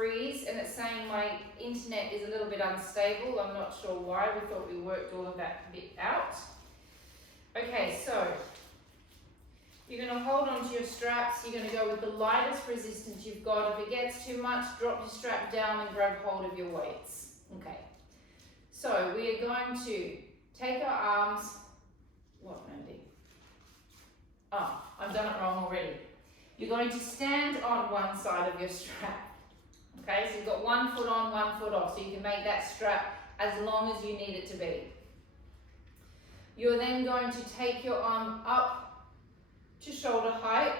freeze and it's saying my internet is a little bit unstable. I'm not sure why. We thought we worked all of that bit out. Okay, so you're going to hold onto your straps. You're going to go with the lightest resistance you've got. If it gets too much, drop your strap down and grab hold of your weights. Okay, so we are going to take our arms. What, Mandy? Oh, I've done it wrong already. You're going to stand on one side of your strap. Okay, so you've got 1 foot on, 1 foot off, so you can make that strap as long as you need it to be. You're then going to take your arm up to shoulder height,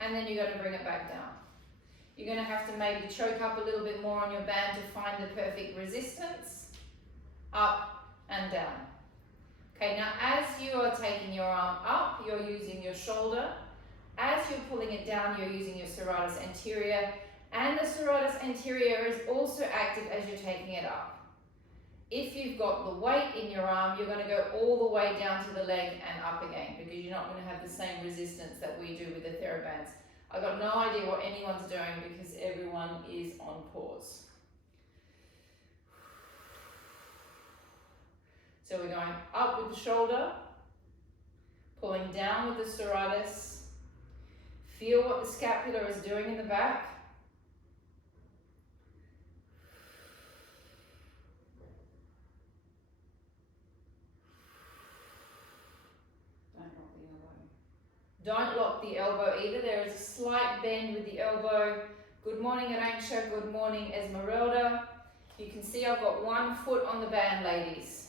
and then you're going to bring it back down. You're going to have to maybe choke up a little bit more on your band to find the perfect resistance. Up and down. Okay, now as you are taking your arm up, you're using your shoulder. As you're pulling it down, you're using your serratus anterior, and the serratus anterior is also active as you're taking it up. If you've got the weight in your arm, you're going to go all the way down to the leg and up again, because you're not going to have the same resistance that we do with the TheraBands. I've got no idea what anyone's doing because everyone is on pause. So we're going up with the shoulder, pulling down with the serratus. Feel what the scapula is doing in the back. Don't lock the elbow either. There is a slight bend with the elbow. Good morning, Aranksha. Good morning, Esmeralda. You can see I've got 1 foot on the band, ladies.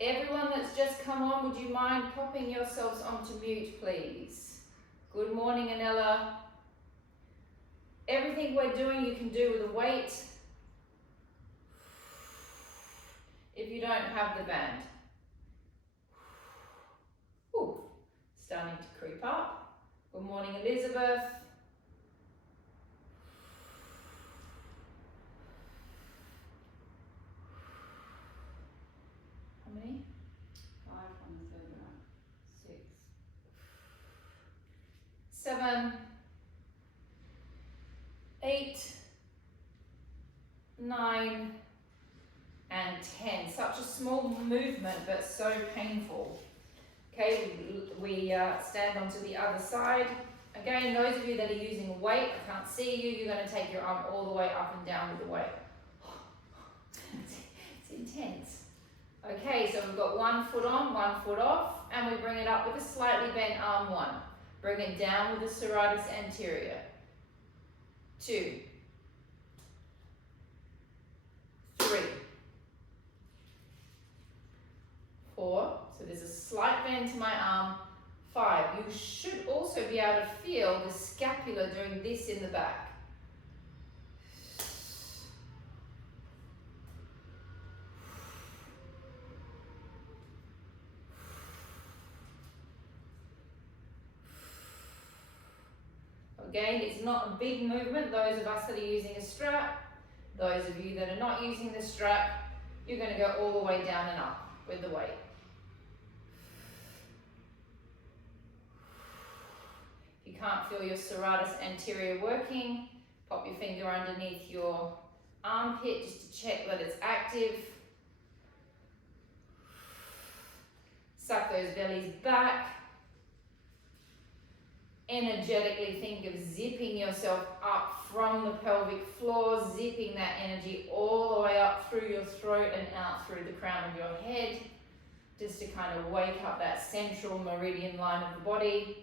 Everyone that's just come on, would you mind popping yourselves onto mute, please? Good morning, Anella. Everything we're doing you can do with a weight if you don't have the band. Ooh, starting to creep up. Good morning, Elizabeth. How many? 5 on the third round. 6. 7. 8. 9. And 10. Such a small movement, but so painful. Okay, we stand onto the other side. Again, those of you that are using weight, I can't see you, you're going to take your arm all the way up and down with the weight. It's intense. Okay, so we've got 1 foot on, 1 foot off, and we bring it up with a slightly bent arm 1. Bring it down with the serratus anterior. 2. 3. 4. So there's a slight bend to my arm. 5. You should also be able to feel the scapula doing this in the back. Again, it's not a big movement. Those of us that are using a strap, those of you that are not using the strap, you're going to go all the way down and up with the weight. If you can't feel your serratus anterior working, pop your finger underneath your armpit just to check that it's active. Suck those bellies back. Energetically think of zipping yourself up from the pelvic floor, zipping that energy all the way up through your throat and out through the crown of your head, just to kind of wake up that central meridian line of the body.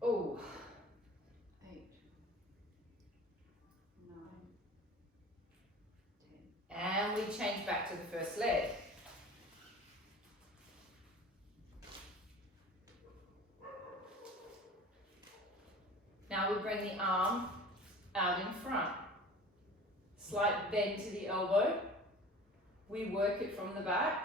Oh, 8, 9, 10. And we change back to the first leg. Now we bring the arm out in front. Slight bend to the elbow. We work it from the back.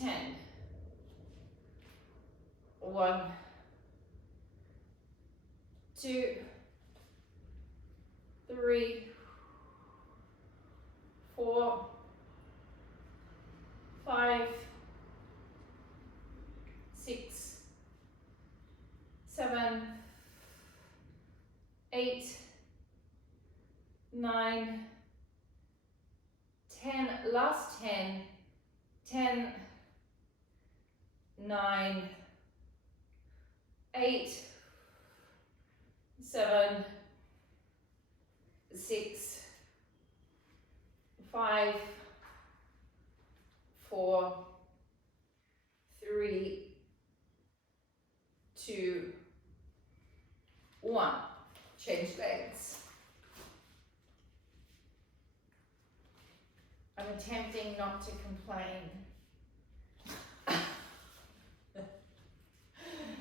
10. 1, 2, 3, 4, 5, 6, 7, 8, 9, 10, last 10, 10, 9, 8, 7, 6, 5, 4, 3, 2, 1. Change legs. I'm attempting not to complain.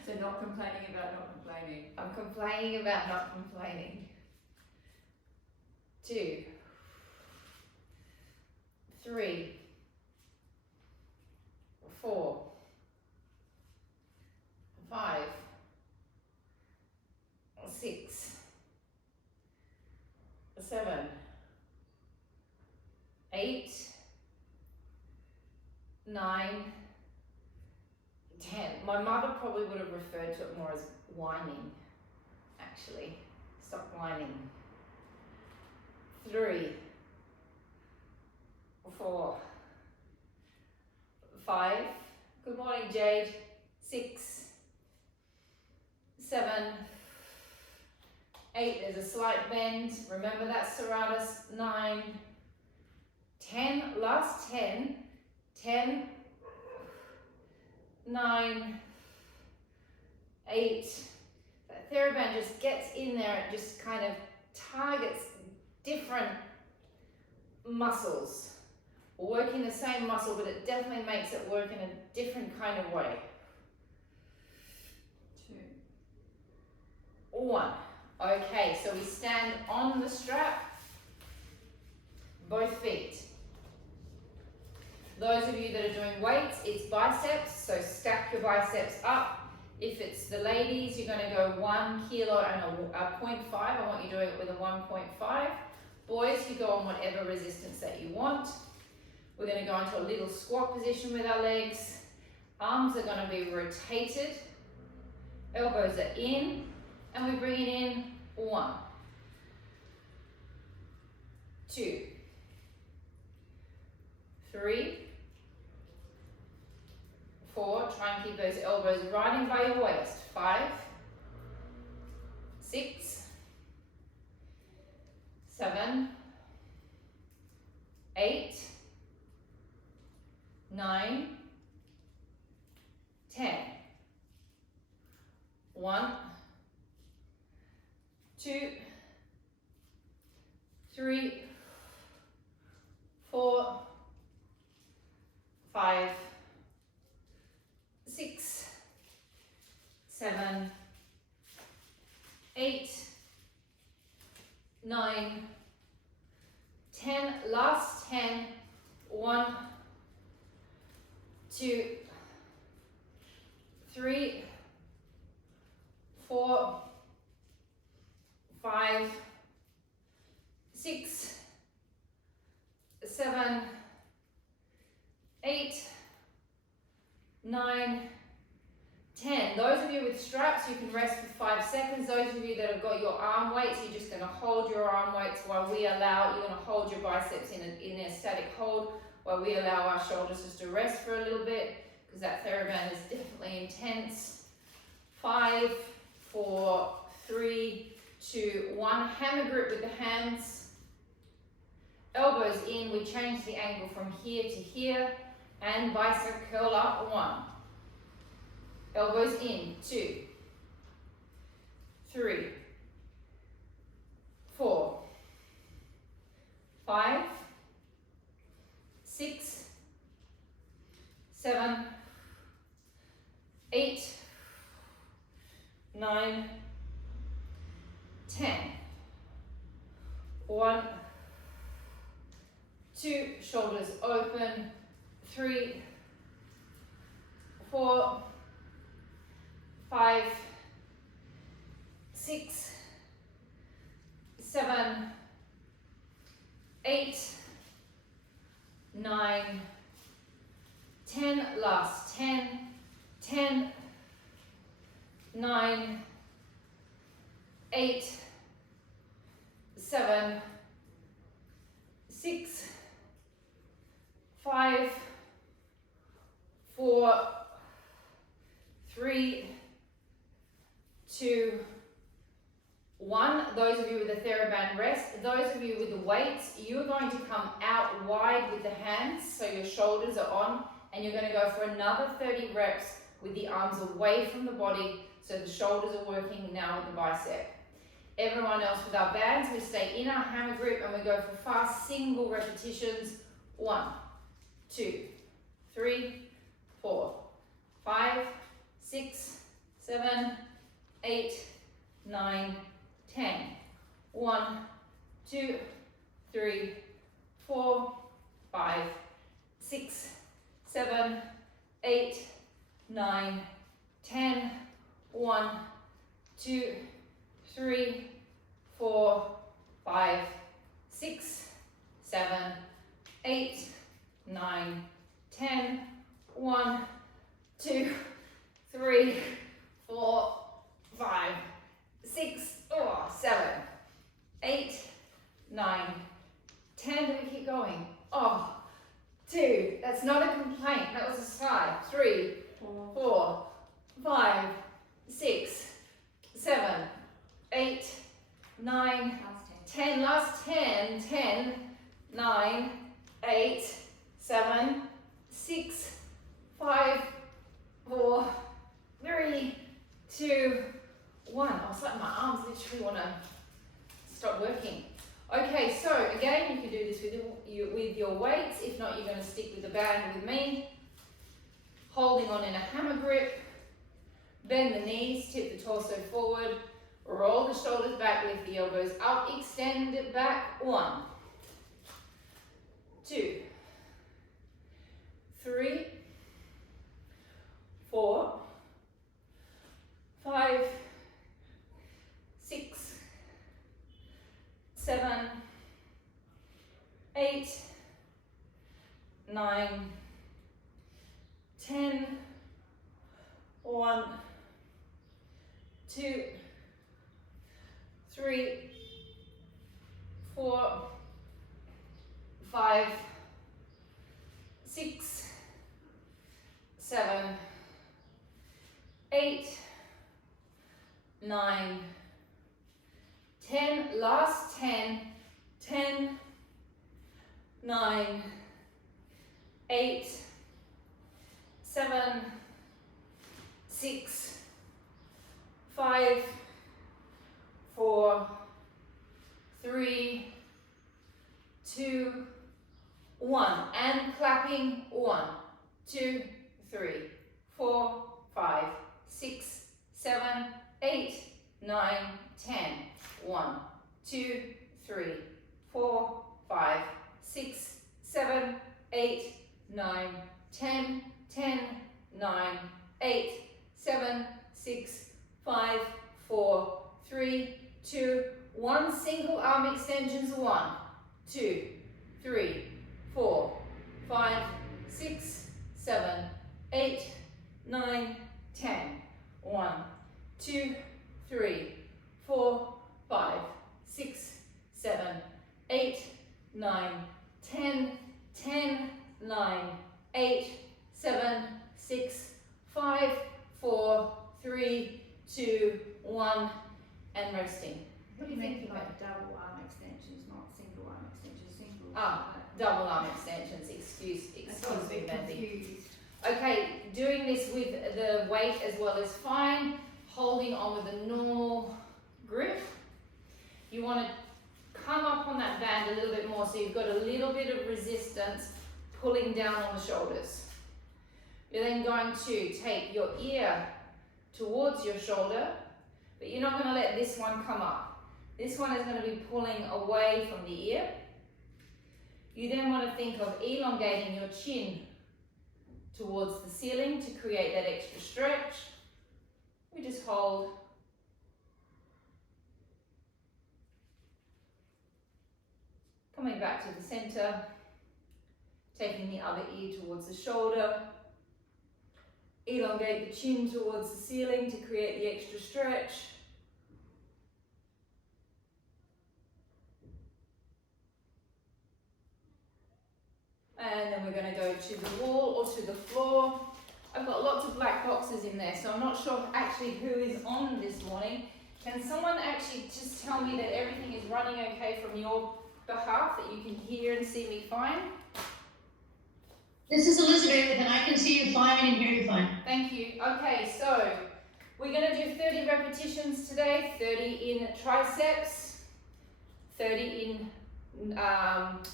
So not complaining about not complaining. I'm complaining about not complaining. 2, 3, 4, 5, 6, 7, 8, 9, 10. My mother probably would have referred to it more as whining, actually. Stop whining. 3, 4, 5. Good morning, Jade. 6, 7, 8. There's a slight bend. Remember that serratus. 9, 10. Last 10. 10, 9, 8. That TheraBand just gets in there. It just kind of targets different muscles. We're working the same muscle, but it definitely makes it work in a different kind of way. 2, 1. Okay, so we stand on the strap, both feet. Those of you that are doing weights, it's biceps, so stack your biceps up. If it's the ladies, you're going to go 1 kilo and a 0.5. I want you doing it with a 1.5. Boys, you go on whatever resistance that you want. We're going to go into a little squat position with our legs. Arms are going to be rotated. Elbows are in, and we bring it in. 1, 2, 3, 4. Try and keep those elbows right in by your waist. 5, 6, 7, 8, 9, 10. 1, 2, 3, 4, 5, 6, 7, 8, 9, 10. Last 10. 1, 2, 3, 4, 5, 6, 7, 8, 9, 10. Those of you with straps, you can rest for 5 seconds. Those of you that have got your arm weights, you're just going to hold your arm weights while we allow, you're going to hold your biceps in a static hold while we allow our shoulders just to rest for a little bit, because that TheraBand is definitely intense. 5, 4, 3, 2, 1. Hammer grip with the hands. Elbows in. We change the angle from here to here. And bicep curl up. 1. Elbows in. 2, 3, 4, 5, 6, 7, 8, 9, 10. 1, 2, shoulders open. 3, 4, 5, 6, 7, 8, 9, 10, last 10, 10, 9, 8, 7, 6, 5, 4, 3, 2, 1. Those of you with the TheraBand rest. Those of you with the weights, you're going to come out wide with the hands so your shoulders are on, and you're going to go for another 30 reps with the arms away from the body so the shoulders are working now with the bicep. Everyone else with our bands, we stay in our hammer grip and we go for fast single repetitions. 1, 2, 3, 4, 5, 6, 7, 8, 9, 10. 1, 2, 3, 4, 5, 6, 7, 8, 9, 10. 1, 2, 3, 4, 5, 6, 7, 8, 9, 10. 1, 2, 3, 4, 5, 6, 7, 8, 9, 10. Do we keep going? 2. That's not a complaint. That was a sigh. 3, 4, 5, 6, 7, 8, 9, 10. Last 10. 10, 9, 8, 7, 6, 5, 4, 3, 2, 1. It's like my arms literally want to stop working. Okay, so again, you can do this with your weights. If not, you're going to stick with the band with me. Holding on in a hammer grip. Bend the knees, tip the torso forward. Roll the shoulders back, lift the elbows up, extend it back. 1, 2, 3, 4, 5, 6, 7, 8, 9, 10. 1, 2, 3, 4, 5, 6, 7, 8, 9, 10. Last 10. 10, 9, 8, 7, 6, 5, 4, 3, 2, 1. And clapping. 1, 2, 3, 4, 5, 6, 7, 8, 9, 10. 1, 2, 3, 4, 5, 6, 7, 8, 9, 10. 10, 9, 8, 7, 6, 5, 4, 3, 2, 1. Single arm extensions. 1, 2, 3, 4, 5, 6, 7, 8, 9, 10. 1, 2, 3, 4, 5, 6, 7, 8, 9, 10. 10, 9, 8, 7, 6, 5, 4, 3, 2, 1, and resting. What do you think about double arm extensions, not single arm extensions? Single. Double arm extensions. Excuse me, Mandy. Confused. Okay, doing this with the weight as well is fine. Holding on with a normal grip. You want to come up on that band a little bit more so you've got a little bit of resistance pulling down on the shoulders. You're then going to take your ear towards your shoulder, but you're not going to let this one come up. This one is going to be pulling away from the ear. You then want to think of elongating your chin towards the ceiling to create that extra stretch. We just hold. Coming back to the center, taking the other ear towards the shoulder. Elongate the chin towards the ceiling to create the extra stretch. And then we're going to go to the wall or to the floor. I've got lots of black boxes in there, so I'm not sure actually who is on this morning. Can someone actually just tell me that everything is running okay from your behalf, that you can hear and see me fine? This is Elizabeth, and I can see you fine and hear you fine. Thank you. Okay, so we're going to do 30 repetitions today, 30 in triceps, 30 in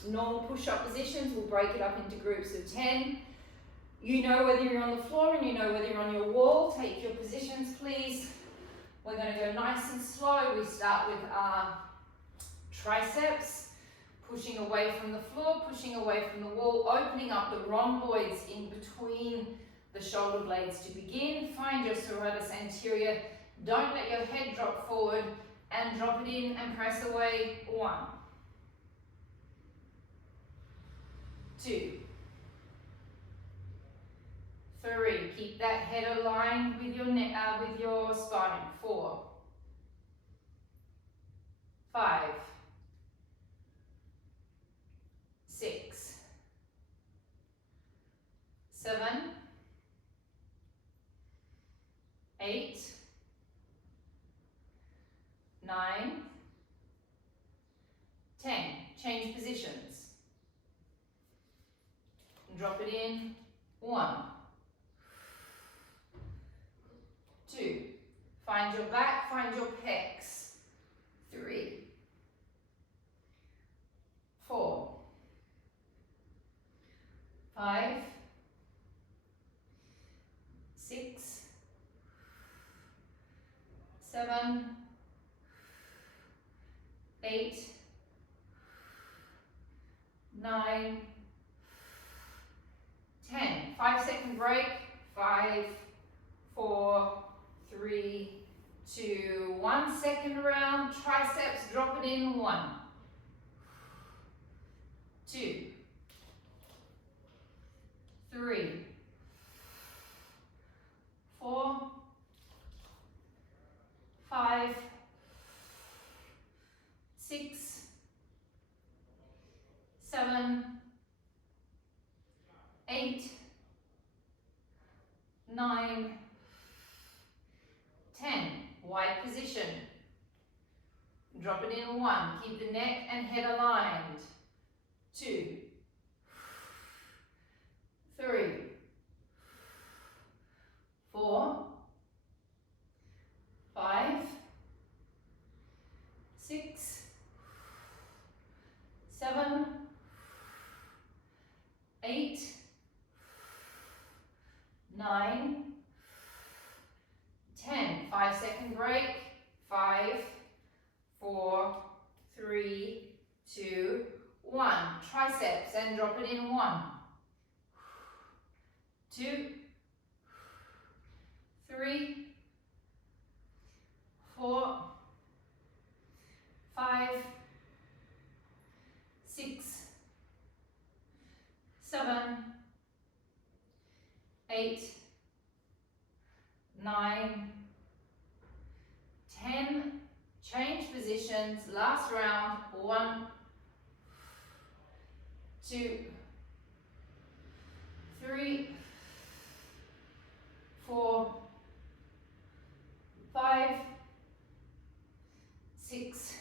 normal push-up positions. We'll break it up into groups of 10. You know whether you're on the floor and you know whether you're on your wall. Take your positions, please. We're going to go nice and slow. We start with our triceps, pushing away from the floor, pushing away from the wall, opening up the rhomboids in between the shoulder blades to begin. Find your serratus anterior. Don't let your head drop forward, and drop it in and press away. 1, 2, 3. Keep that head aligned with your neck, with your spine. 4, 5, 6, 7, 8, 9, 10. Change positions. Drop it in. 1, 2. Find your back, find your pecs. 3, 4, 5, 6, 7, 8, 9, 10. 5-second break. 5, 4, 3, 2, 1. Second round. Triceps, drop it in. 1, 2, 3, 4, 5, 6, 7, 8, 9, 10. Wide position. Drop it in. 1. Keep the neck and head aligned. 2, 3, 4, 5, 6, 7, 8, 9, 10. 5-second break. 5, 4, 3, 2, 1. Triceps and drop it in. 1, 2, 3, 4, 5, 6, 7, 8, 9, 10. Change positions. Last round. 1, 2, 3, 4, 5, 6,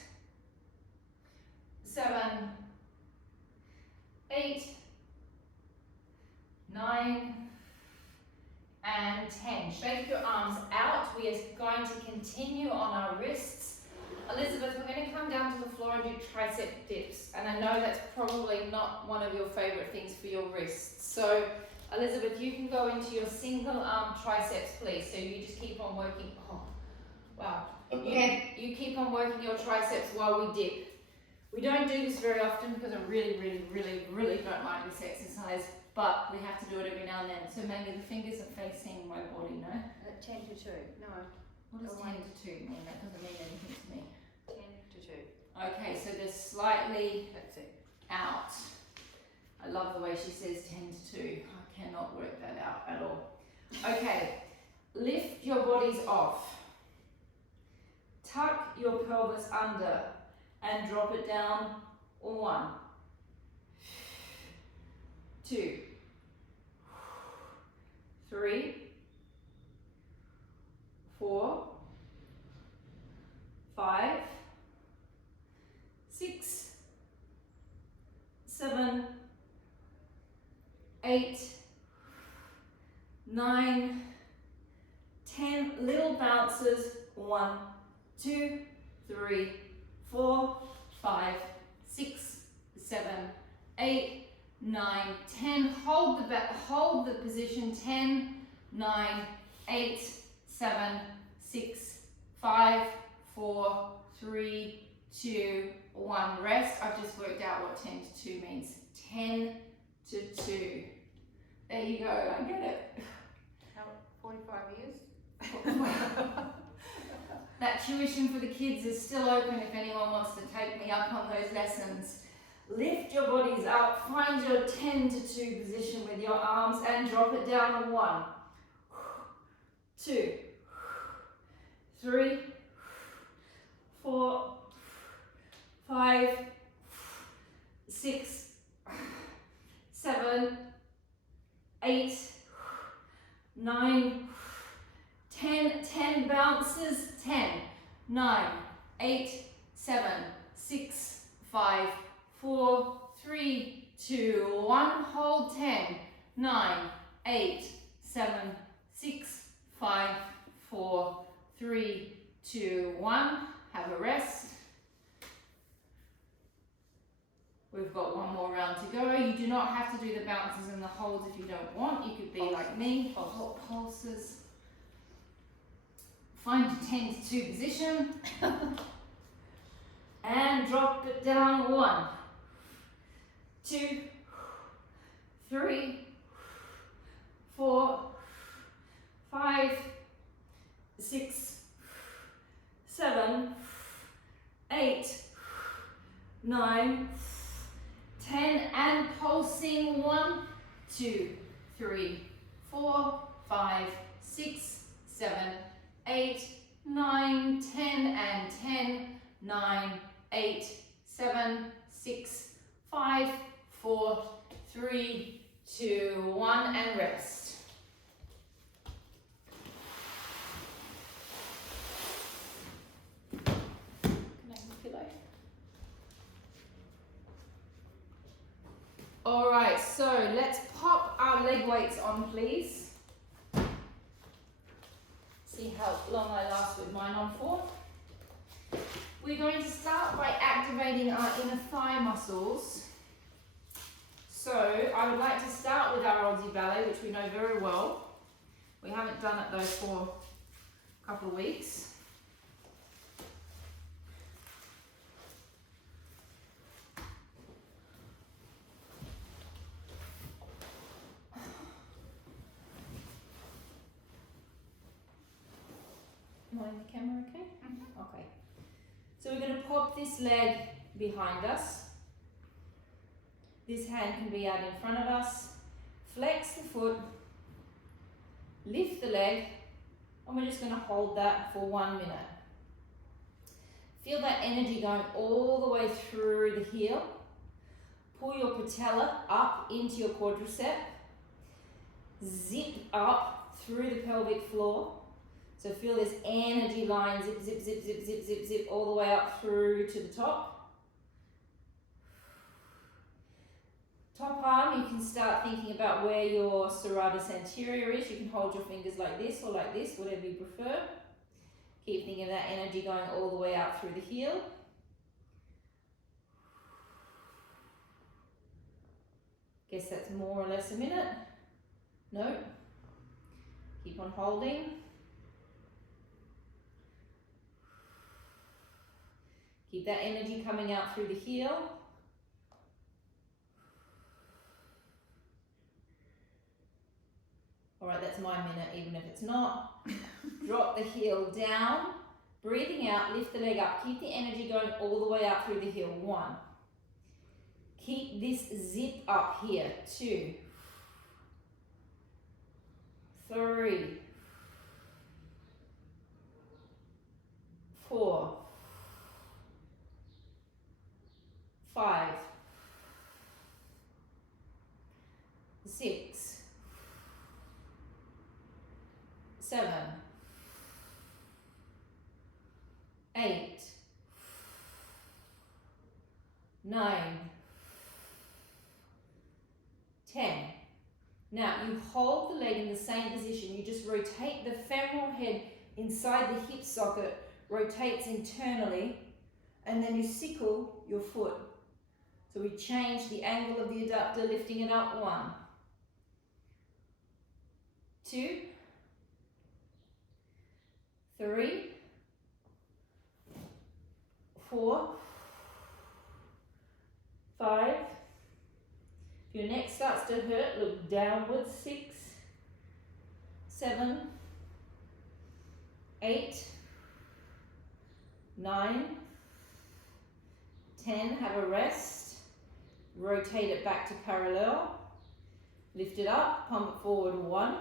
7, 8, 9, and 10. Shake your arms out. We are going to continue on our wrists. Elizabeth, we're going to come down to the floor and do tricep dips. And I know that's probably not one of your favorite things for your wrists. So, Elizabeth, you can go into your single arm triceps, please. So you just keep on working. Oh, wow. Okay. You keep on working your triceps while we dip. We don't do this very often because I really don't like this exercise. but we have to do it every now and then. So maybe the fingers are facing my body, no? 10 to 2. No. What does Oh, 10 to 2 mean? That doesn't mean anything to me. 10 to 2. Okay, so they're slightly That's it. out. I love the way she says 10 to 2. I cannot work that out at all. Okay, lift your bodies off. Tuck your pelvis under and drop it down. 1, 2, 3, 4, 5, 6, 7, 8, 9, 10. Little bounces. 1, 2, 3, 4, 5, 6, 7, 8, 9, 10. Hold the position. 10, 9, 8, 7, 6, 5, 4, 3, 2, 1. Rest. I've just worked out what 10 to 2 means. 10 to 2. There you go. I get it. How, 45 years? That tuition for the kids is still open if anyone wants to take me up on those lessons. Lift your bodies up, find your 10 to 2 position with your arms and drop it down. 1, 2, 3, 4, 5, 6, 7, 8, 9, 10, 10 bounces. 10, 9, 8, 7, 6, 5, 4, 3, 2, 1. Hold. 10, 9, 8, 7, 6, 5, 4, 3, 2, 1. Have a rest. We've got one more round to go. You do not have to do the bounces and the holds if you don't want. You could be like me, pulses. Find your 10 to 2 position and drop it down. 1, 2, 3, 4, 5, 6, 7, 8, 9, 10, and pulsing. 1, 2, 3, 4, 5, 6, 7, 8, 9, 10, and 10, 9, 8, 7, 6, 5, 4, 3, 2, 1, and rest. Can I have a pillow? All right, so let's pop our leg weights on, please. See how long I last with mine on for. We're going to start by activating our inner thigh muscles. So I would like to start with our Aussie ballet, which we know very well. We haven't done it though for a couple of weeks. Am the camera okay? Mm-hmm. Okay. So we're going to pop this leg behind us. This hand can be out in front of us. Flex the foot. Lift the leg. And we're just going to hold that for 1 minute. Feel that energy going all the way through the heel. Pull your patella up into your quadricep. Zip up through the pelvic floor. So feel this energy line, zip, zip, zip, zip, zip, zip, zip, all the way up through to the top. Top arm, you can start thinking about where your serratus anterior is. You can hold your fingers like this or like this, whatever you prefer. Keep thinking of that energy going all the way out through the heel. Guess that's more or less a minute. No. Keep on holding. Keep that energy coming out through the heel. All right, that's my minute, even if it's not. Drop the heel down, breathing out, lift the leg up. Keep the energy going all the way up through the heel. 1. Keep this zip up here. 2. 3. 4. 5. 6. 7. 8. 9. 10. Now you hold the leg in the same position. You just rotate the femoral head inside the hip socket, rotates internally, and then you sickle your foot. So we change the angle of the adductor, lifting it up. 1, 2, 3, 4, 5. If your neck starts to hurt, look downwards. 6, 7, 8, 9, 10. Have a rest. Rotate it back to parallel. Lift it up, pump it forward. 1,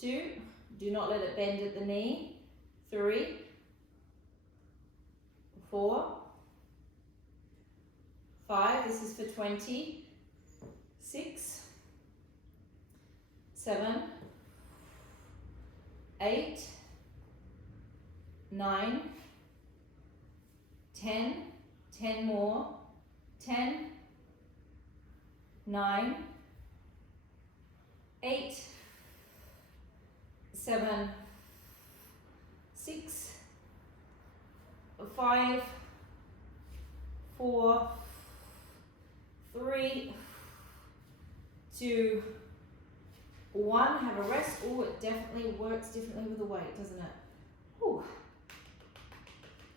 2. Do not let it bend at the knee. 3, 4, 5. This is for 20. 6, 7, 8, 9, 10. 10 more. 10, 9, 8, 7, 6, 5, 4, 3, 2, 1. Have a rest. Oh, it definitely works differently with the weight, doesn't it? Whew.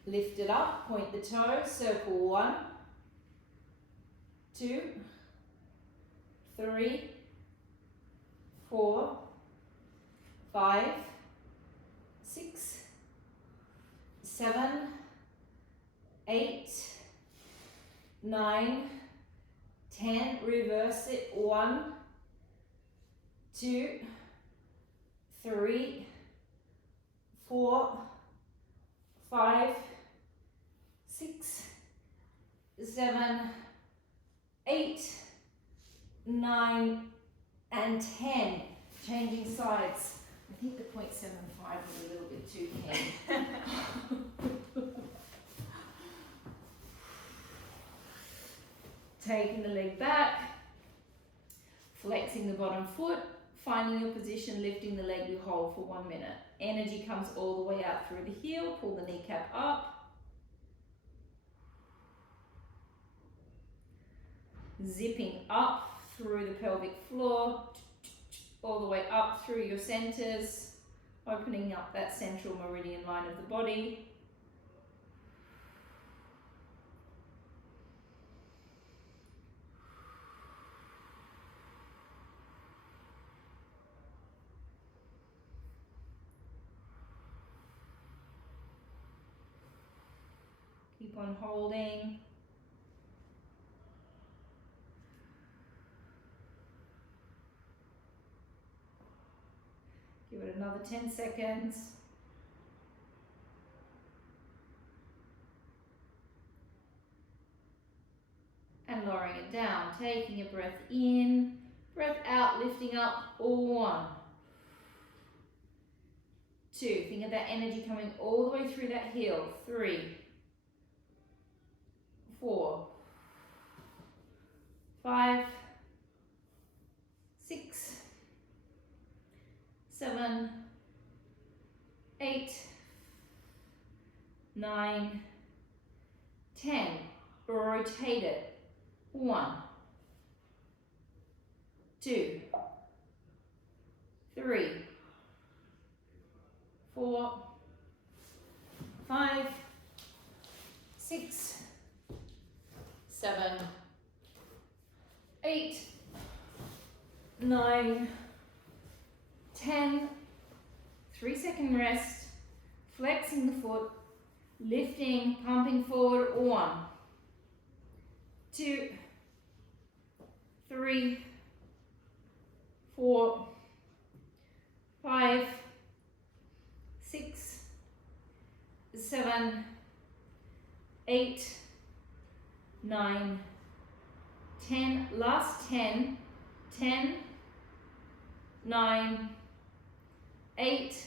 Lift it up, point the toes, circle. 1, 2, 3, 4, 5, 6, 7, 8, 9, 10. Reverse it. 1, 2, 3, 4, 5, 6, 7, 8, 9, and 10. Changing sides. I think the 0.75 was a little bit too heavy. Taking the leg back, flexing the bottom foot, finding your position, lifting the leg you hold for 1 minute. Energy comes all the way out through the heel, pull the kneecap up. Zipping up through the pelvic floor, all the way up through your centers, opening up that central meridian line of the body. Keep on holding. Give it another 10 seconds. And lowering it down, taking a breath in, breath out, lifting up. 1, 2, think of that energy coming all the way through that heel. 3, 4, 5, 6, 7, 8, 9, 10. Rotate it. 1, 2, 3, 4, 5, 6, 7, 8, 9, 10, 3-second rest, flexing the foot, lifting, pumping forward, 1, 2, 3, 4, 5, 6, 7, 8, 9, 10, last 10, 10, 9, 8,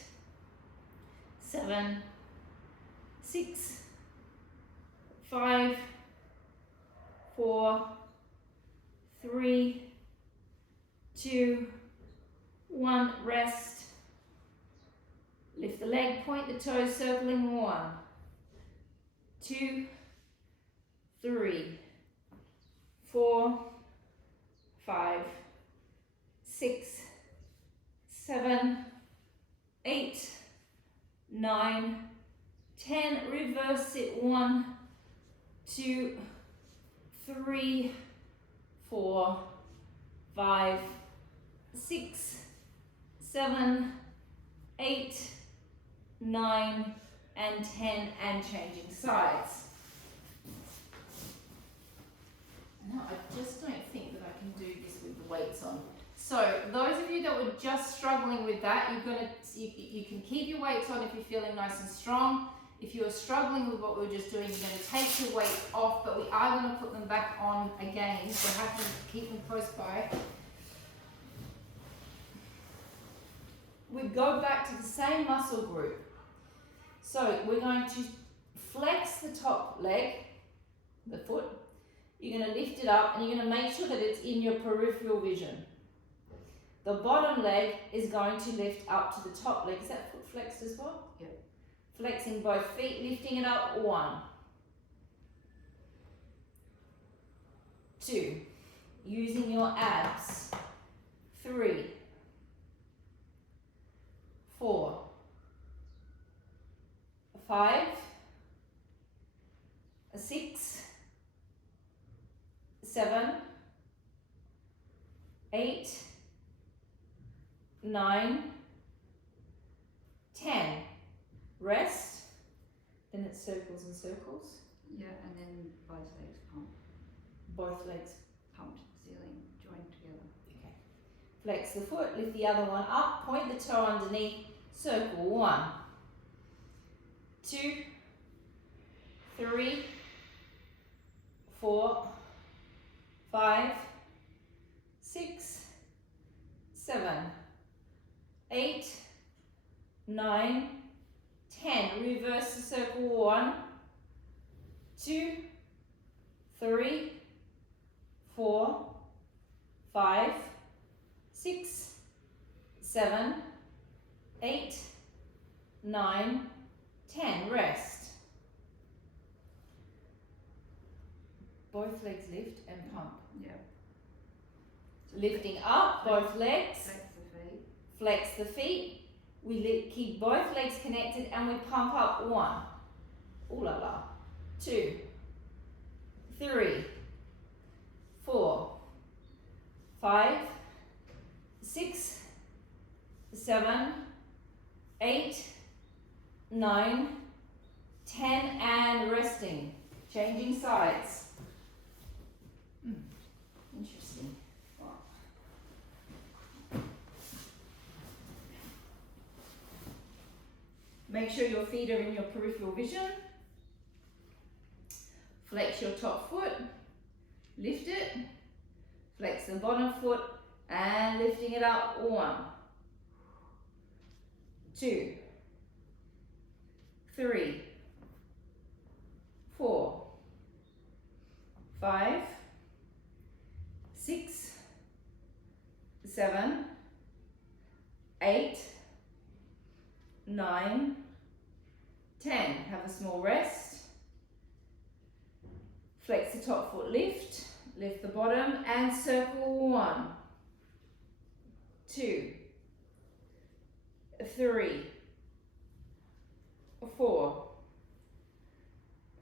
7, 6, 5, 4, 3, 2, 1, rest. Lift the leg, point the toes, circling 1, 2, 3, 4, 5, 6, 7, 8, 9, 10, reverse it, 1, 2, 3, 4, 5, 6, 7, 8, 9, and 10, and changing sides. Now, I just don't think that I can do this with the weights on. So those of you that were just struggling with that, you can keep your weights on if you're feeling nice and strong. If you're struggling with what we were just doing, you're going to take your weights off, but we are going to put them back on again, so have to keep them close by. We go back to the same muscle group. So we're going to flex the top leg, the foot. You're going to lift it up and you're going to make sure that it's in your peripheral vision. The bottom leg is going to lift up to the top leg. Is that foot flexed as well? Yep. Flexing both feet, lifting it up, 1, 2, using your abs, 3, 4, 5, 6, 7, 8, 9, 10. Rest, then it's circles and circles. Yeah, and then both legs pump. Both legs. Pump to the ceiling, joined together. Okay. Flex the foot, lift the other one up, point the toe underneath, circle, 1, 2, 3, 4, 5, 6, 7, 8, 9, 10. Reverse the circle, 1, 2, 3, 4, 5, 6, 7, 8, 9, 10. Rest. Both legs lift and pump. Yeah. Lifting up, both legs. Flex the feet. Flex the feet. We keep both legs connected and we pump up, 1, ooh la la, 2, 3, 4, 5, 6, 7, 8, 9, 10, and resting. Changing sides. Interesting. Make sure your feet are in your peripheral vision. Flex your top foot, lift it, flex the bottom foot, and lifting it up, 1, 2, 3, 4, 5, 6, 7, 8, 9, 10. Have a small rest. Flex the top foot, lift the bottom, and circle, 1, 2, 3, 4,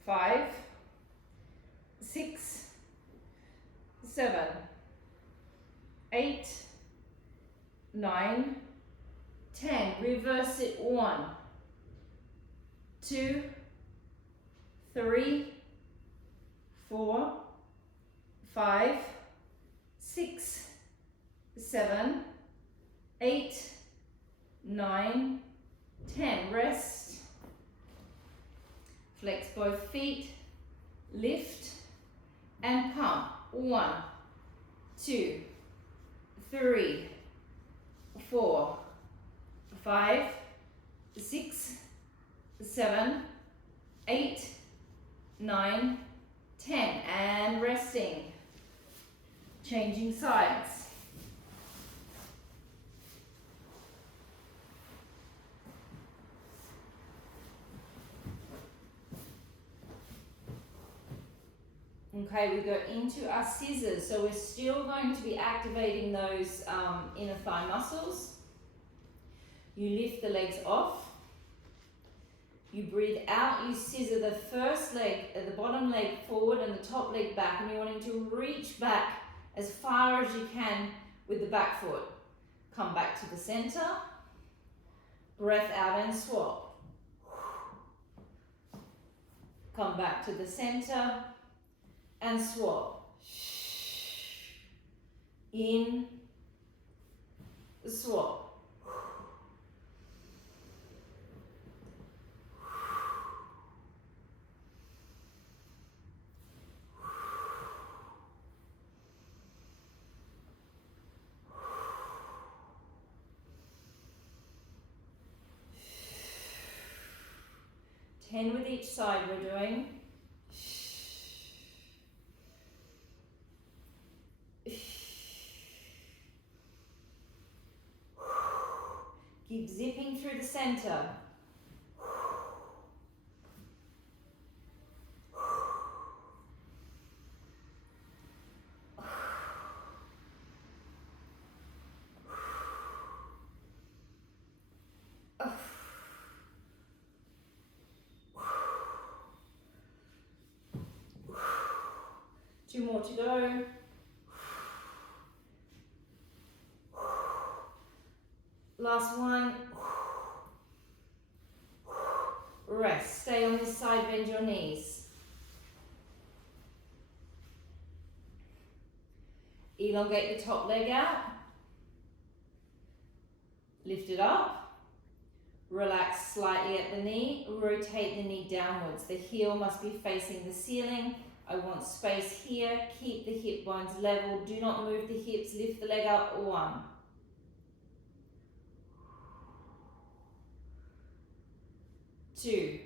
5, 6, 7, 8, 9, 10. Reverse it. 1, 2, 3, 4, 5, 6, 7, 8, 9, 10. Rest. Flex both feet. Lift and pump. 1, 2, 3, 4, 5, 6, 7, 8, 9, 10. And resting. Changing sides. Okay, we go into our scissors. So we're still going to be activating those inner thigh muscles. You lift the legs off. You breathe out, you scissor the first leg, the bottom leg forward and the top leg back, and you're wanting to reach back as far as you can with the back foot. Come back to the center. Breath out and swap. Come back to the center and swap. In, swap. 10 with each side we're doing. Keep zipping through the center. Two more to go. Last one. Rest. Stay on this side, bend your knees. Elongate the top leg out. Lift it up. Relax slightly at the knee. Rotate the knee downwards. The heel must be facing the ceiling. I want space here. Keep the hip bones level. Do not move the hips. Lift the leg up. 1. 2.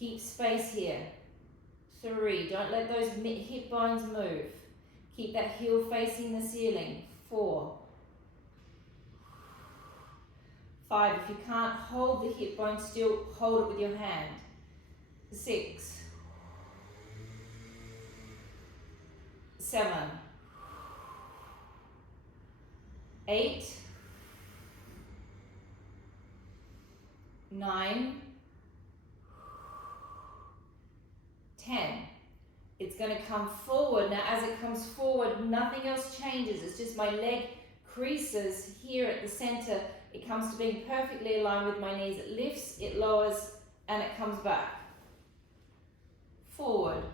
Keep space here. 3. Don't let those hip bones move. Keep that heel facing the ceiling. 4. 5. If you can't hold the hip bone still, hold it with your hand. 6. 7. 8. 9. 10. It's going to come forward. Now as it comes forward, nothing else changes. It's just my leg creases here at the center. It comes to being perfectly aligned with my knees. It lifts, it lowers, and it comes back. Forward,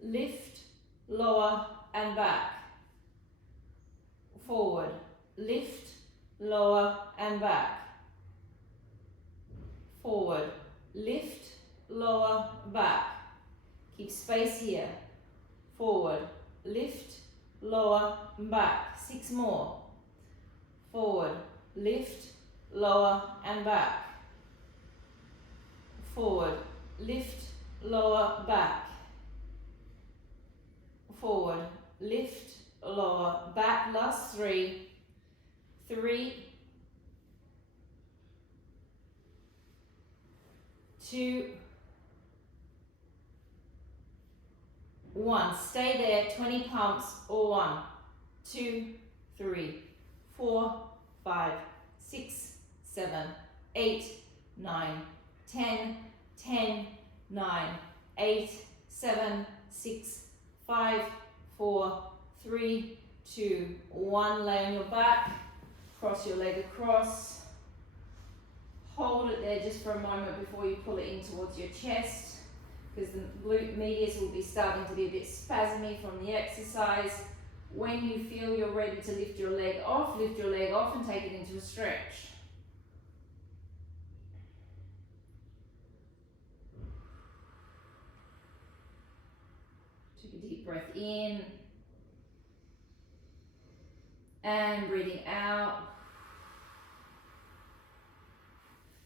lift, lower, and back. Forward, lift, lower, and back. Forward, lift, lower, back. Keep space here. Forward, lift, lower, back. 6 more. Forward, lift, lower, and back. Forward, lift, lower, back. Forward, lift, lower, back. Last 3. 3, 2, 1. Stay there. 20 pumps or 1, 2, 3, 4, 5, 6, 7, 8, 9, 10, 10, 9, 8, 7, 6, 5, 4, 3, 2, 1. Lay on your back, cross your leg across. Hold it there just for a moment before you pull it in towards your chest, because the glute medius will be starting to be a bit spasmy from the exercise. When you feel you're ready to lift your leg off and take it into a stretch. Take a deep breath in and breathing out.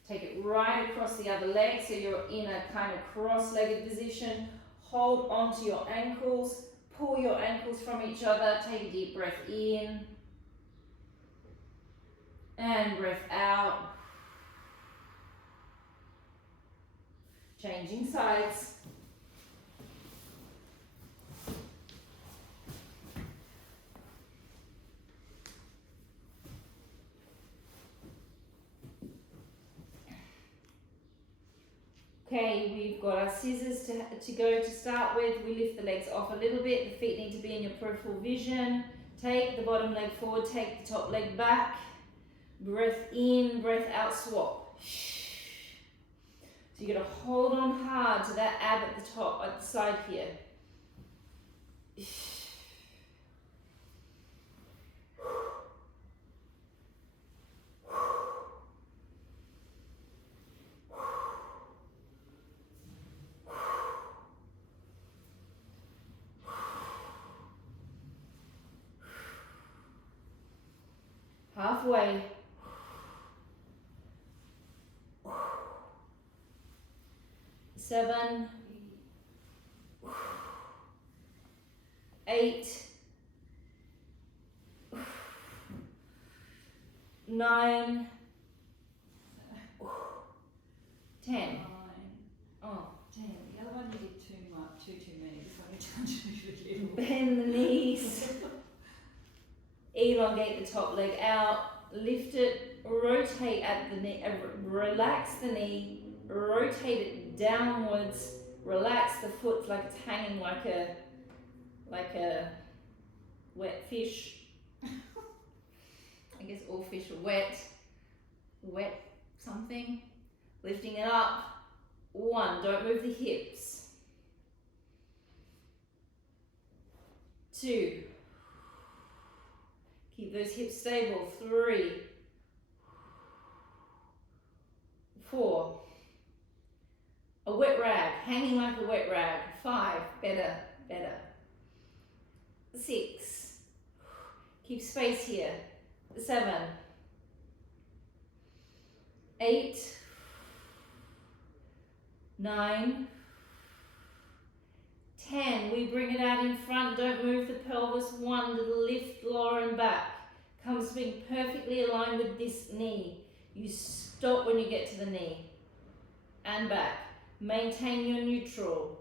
Take it right across the other leg so you're in a kind of cross-legged position. Hold onto your ankles, pull your ankles from each other. Take a deep breath in and breath out. Changing sides. Okay, we've got our scissors to go to start with. We lift the legs off a little bit. The feet need to be in your peripheral vision. Take the bottom leg forward, take the top leg back. Breath in, breath out, swap. So you're going to hold on hard to that ab at the top, at the side here. Halfway. 7, 8, 9, 10. Oh. 10. The other one you did too much, too many. This one you touched it a little. Bend the knees. Elongate the top leg out. Lift it. Rotate at the knee. Relax the knee. Rotate it downwards. Relax the foot like it's hanging like a wet fish. I guess all fish are wet. Wet something. Lifting it up. 1. Don't move the hips. 2. Keep those hips stable. 3. 4. A wet rag, hanging like a wet rag. 5. Better. 6. Keep space here. 7. 8. 9. 10. We bring it out in front. Don't move the pelvis. 1. Little lift, lower and back. Comes being perfectly aligned with this knee. You stop when you get to the knee. And back. Maintain your neutral.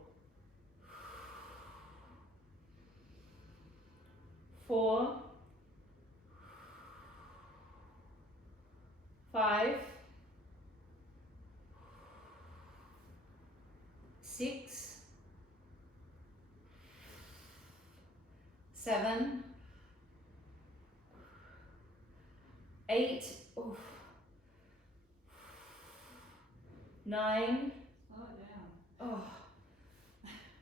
4. 5. 6. 7. 8. 9. Oh,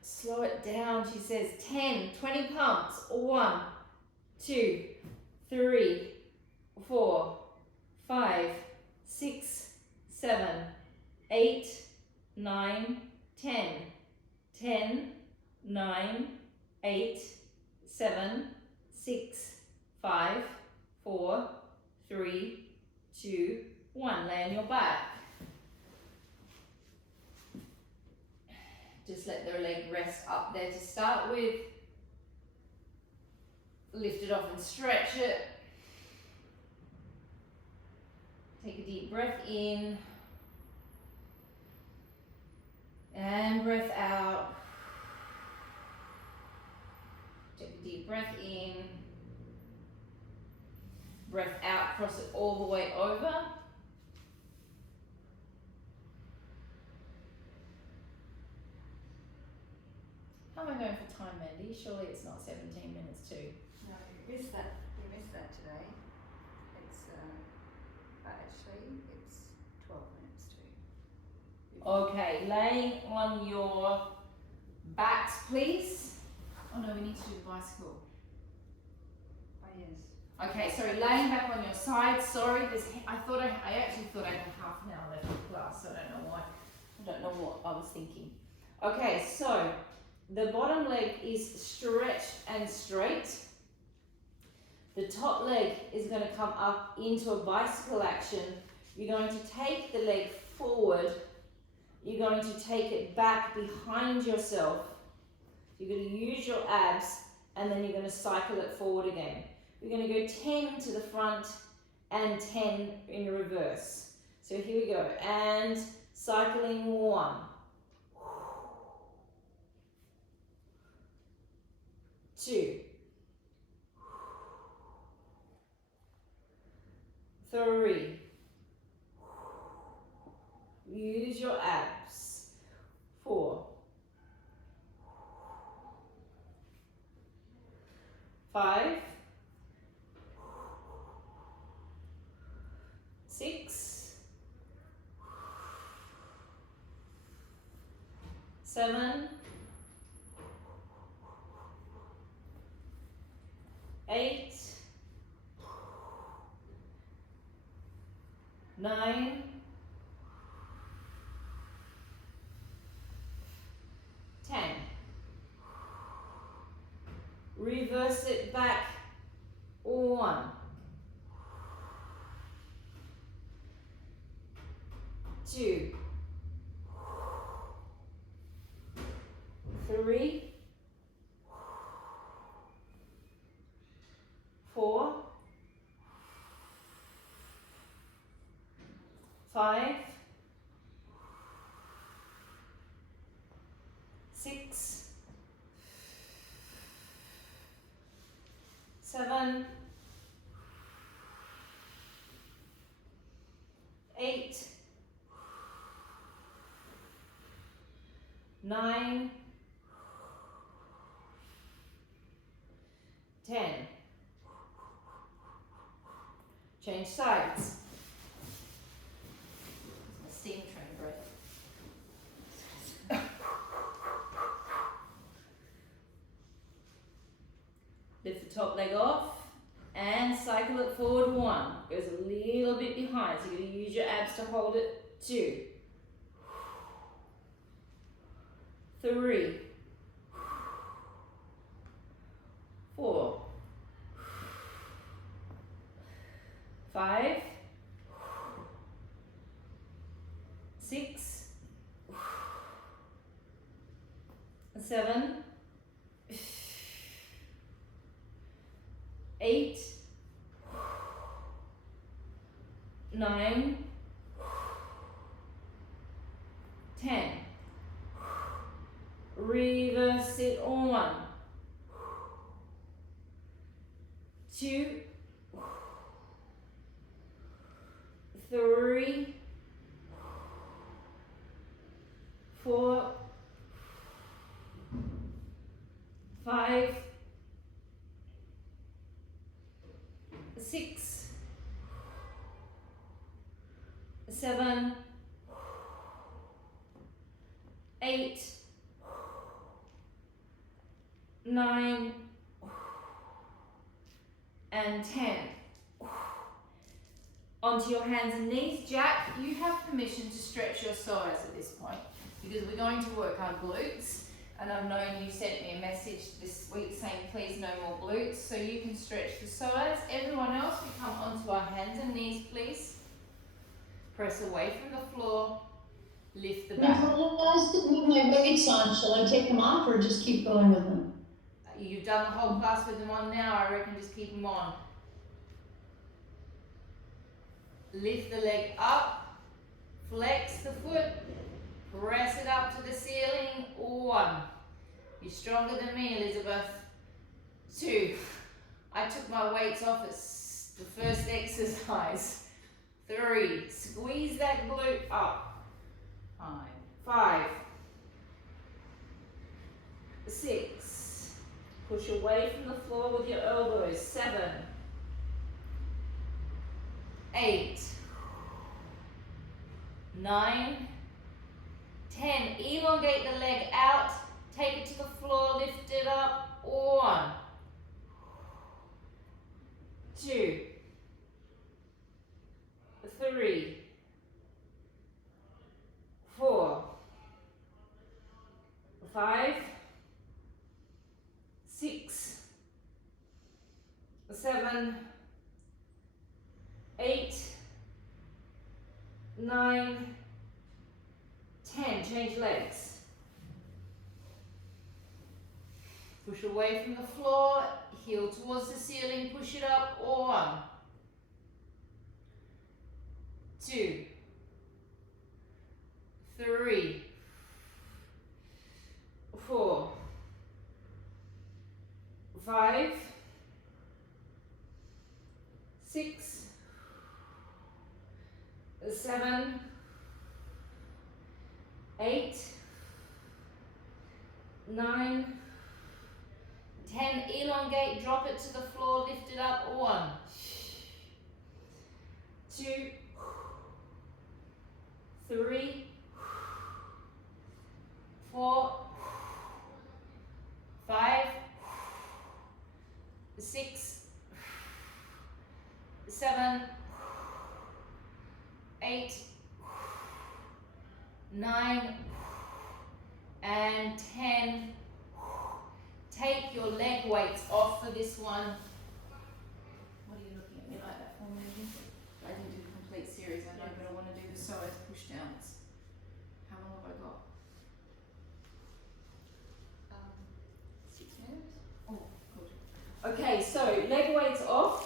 slow it down, she says. 10, 20 pumps. 1, 2, 3, 4, 5, 6, 7, 8, 9, 10. 10, 9, 8, 7, 6, 5, 4, 3, 2, 1. Lay on your back. Just let the leg rest up there to start with. Lift it off and stretch it. Take a deep breath in. And breath out. Take a deep breath in. Breath out, cross it all the way over. How am I going for time, Mandy? Surely it's not 17 minutes too. No, with Okay, laying on your backs, please. Oh no, we need to do the bicycle. Oh, yes. Okay, sorry, laying back on your side. Sorry, I actually thought I had half an hour left of class. So I don't know why. I don't know what I was thinking. Okay, so the bottom leg is stretched and straight. The top leg is going to come up into a bicycle action. You're going to take the leg forward. You're going to take it back behind yourself. You're going to use your abs, and then you're going to cycle it forward again. We're going to go 10 to the front and 10 in reverse. So here we go. And cycling 1. 2. 3. Use your abs. 4. 5. 6. 7. 8. 9. 10. Reverse it back. 1. 2. 3. 4. 5. 6. 7. 8. 9. 10. Change sides. My steam train breath. Lift the top leg off and cycle it forward 1. Goes a little bit behind, so you're going to use your abs to hold it. 2. 3. 4. 5. 6. 7. 8. 9. 10. Reverse it on 1. 2. 3. 4. 5. 6. 7. 8. 9. And 10. Onto your hands and knees. Jack, you have permission to stretch your psoas at this point because we're going to work our glutes, and I've known you sent me a message this week saying please no more glutes, so you can stretch the psoas. Everyone else, we come onto our hands and knees, please. Press away from the floor. Lift the back. Nicola, with my weights on, shall I take them off or just keep going with them? You've done the whole class with them on now. I reckon just keep them on. Lift the leg up. Flex the foot. Press it up to the ceiling. 1. You're stronger than me, Elizabeth. 2. I took my weights off at the first exercise. 3. Squeeze that glute up. 5. 6. Push away from the floor with your elbows. 7. 8. 9. 10, elongate the leg out, take it to the floor, lift it up, 1, 2, 3, 4, 5, 6, 7, 8, 9, 10. Change legs. Push away from the floor, heel towards the ceiling, push it up, 1, 2, 3, 4, 5, 6, 7, 8, 9, 10. Elongate, drop it to the floor, lift it up, 1, 2, 3, 4, 5, 6, 7, 8, 9, and 10. Take your leg weights off for this one. What are you looking at me like that for, maybe? I didn't do the complete series, I know, but I want to do the psoas push downs. How long have I got? 6 minutes. Oh, good. Okay, so leg weights off.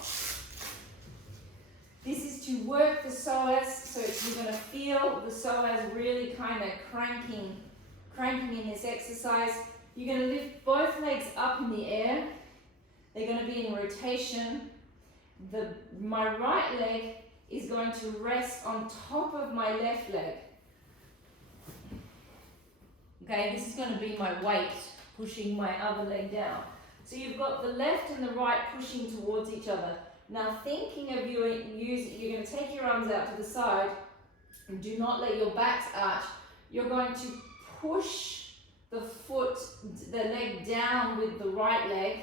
This is to work the psoas, so you're going to feel the psoas really kind of cranking in this exercise. You're going to lift both legs up in the air. They're going to be in rotation. My right leg is going to rest on top of my left leg. Okay, this is going to be my weight pushing my other leg down. So you've got the left and the right pushing towards each other. Now thinking of you're going to take your arms out to the side and do not let your backs arch. You're going to push the leg down with the right leg.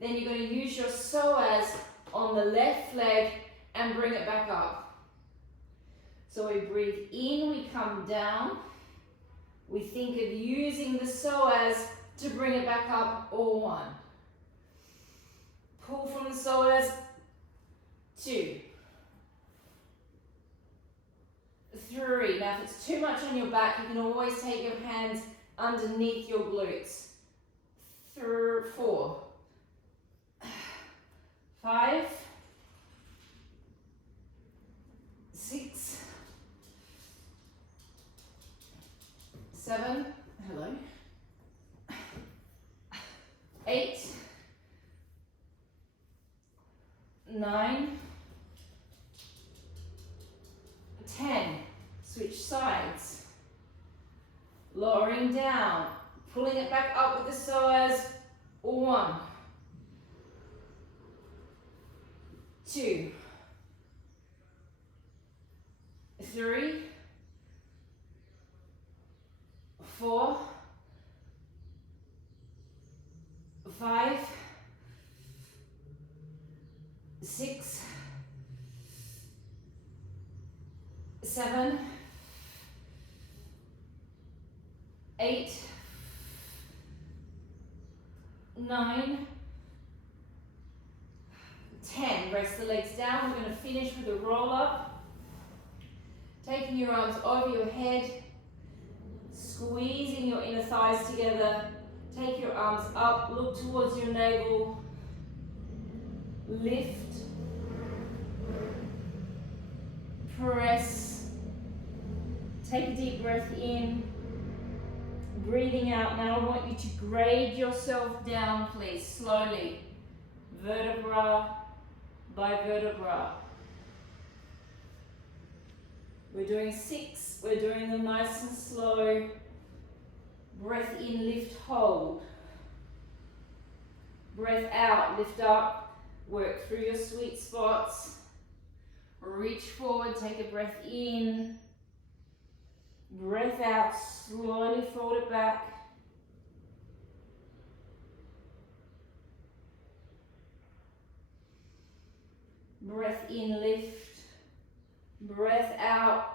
Then you're going to use your psoas on the left leg and bring it back up. So we breathe in, we come down. We think of using the psoas to bring it back up, or 1. Pull from the psoas, 2, 3. Now if it's too much on your back, you can always take your hands underneath your glutes. 4, 5, 6, 7, hello, 8, 9, 10. Switch sides. Lowering down, pulling it back up with the psoas. 1, 2, 3, 4, 5, 6, 7, 8, 9, 10. Rest the legs down. We're going to finish with a roll up. Taking your arms over your head, squeezing your inner thighs together. Take your arms up, look towards your navel. Lift. Press. Take a deep breath in. Breathing out. Now I want you to grade yourself down, please, slowly. Vertebra by vertebra. We're doing 6. We're doing them nice and slow. Breath in, lift, hold. Breath out, lift up. Work through your sweet spots. Reach forward, take a breath in. Breath out, slowly fold it back. Breath in, lift. Breath out.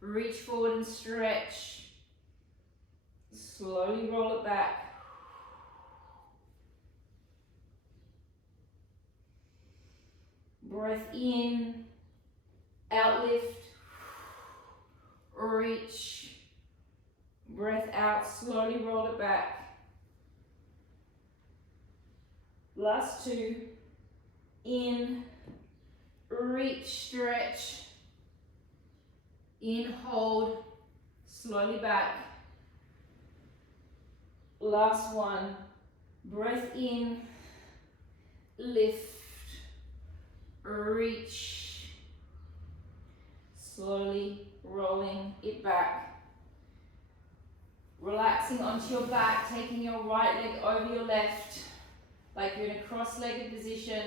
Reach forward and stretch. Slowly roll it back. Breath in, out, lift, reach. Breath out, slowly roll it back. Last two. In, reach, stretch. In, hold, slowly back. Last one. Breath in, lift, reach. Slowly rolling it back. Relaxing onto your back, taking your right leg over your left, like you're in a cross-legged position.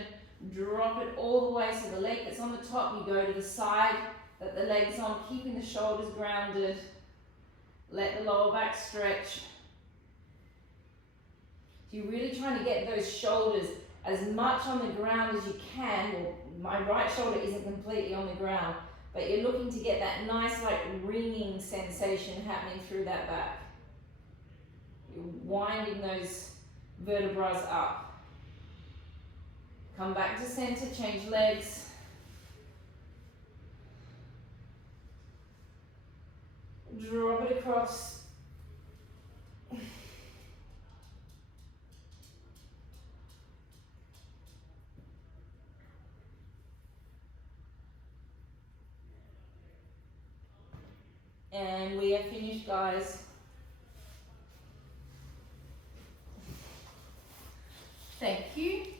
Drop it all the way so the leg that's on the top, you go to the side that the leg's on, keeping the shoulders grounded. Let the lower back stretch. You're really trying to get those shoulders as much on the ground as you can. Well, my right shoulder isn't completely on the ground, but you're looking to get that nice like ringing sensation happening through that back. You're winding those vertebrae up. Come back to center, change legs. Drop it across. And we are finished, guys. Thank you.